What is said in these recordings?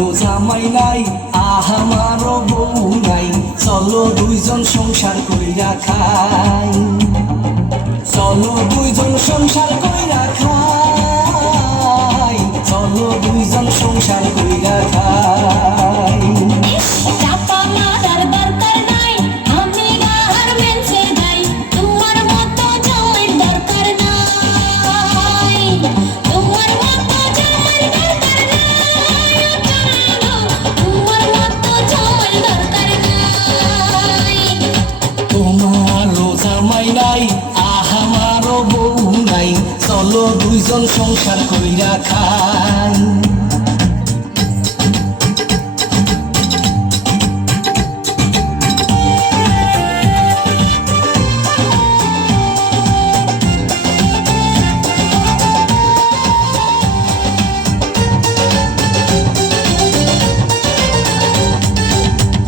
আমারও জামাই নাই আমারও বউ নাই, চলো দুইজন সংসার কইরা খাই, চলো দুইজন সংসার কইরা খাই, চলো দুইজন সংসার কইরা খাই। তোমারও জামাই নাই আমারও বউ নাই, চলো দুইজন সংসার কইরা খাই।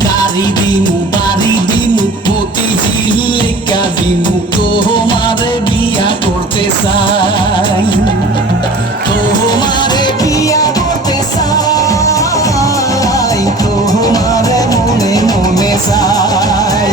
গাড়ি দিমু বাড়ি দিমু মতিঝিল লেখা দিমু, তোমারে বিয়া করতে চাই, তোমারে বিয়া করতে চাই, তোমারে মনে মনে চাই।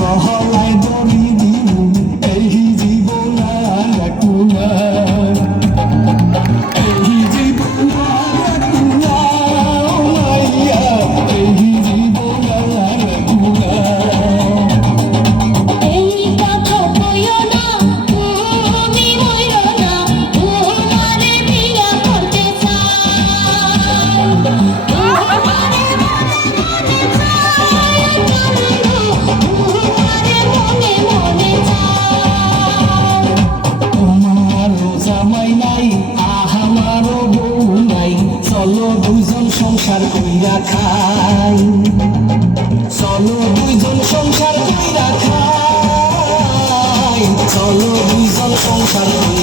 গহলায় দড়ি দিমু এই জীবন আর রাখবো না, এই জীবন আর রাখবো না, মাইয়া এই জীবন আর রাখবো না। এই কথা কইও না, তুমি মইরো না, তোমারে বিয়া করতে চাই, তোমারে মনে চাই, তোমারও জামাই নাই আমারও বউ নাই, চলো দুইজন সংসার কইরা খাই, চলো দুইজন সংসার কইরা খাই, চলো দুইজন সংসার কইরা